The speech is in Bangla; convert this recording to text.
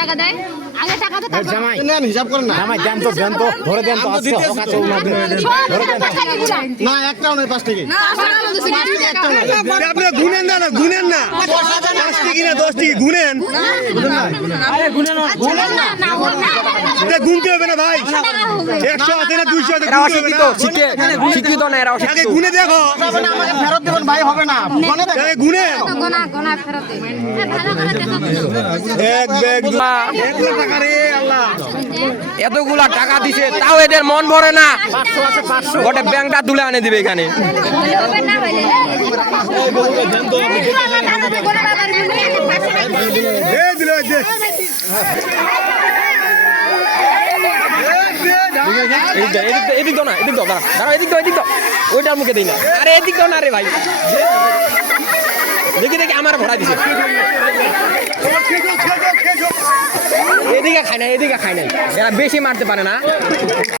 টাকা দেয় আগে টাকা তো জামাই নেন হিসাব করেন না জামাই দেন তো ধরে দেন তো আজকে কাছে ধরে দেন না একটাও নয় 5 টাকা আপনি গুনেন না গুনেন না 5 টাকা না 10 টাকা গুনেন আরে গুনেন না এটা গুনতে হবে না ভাই 100 আছে না 200 আছে এরা অশিক্ষিত শিক্ষিত না এরা আগে অশিক্ষিত গুনে দেখো আমাকে ফেরত দিবেন ভাই হবে না মনে দেখো আগে গুনে গোনা ফেরত ভালো করে দেখো এক ব্যাগ 1 লাখ টাকা রে আল্লাহ এতগুলা টাকা দিছে তাও এদের মন ভরে না 500 আছে 500 গোটে ব্যাংকটা তুলে আনে দিবে এখানে হবে না হইলে এই দিল এই যে এদিক দাও না এদিক দাও দাঁড়াও এদিক দাও ওইটার মুখে দিই না আরে এদিক দাও না রে ভাই দেখি আমার ভরা দিছে এদিকে খাই নাই এরা বেশি মারতে পারে না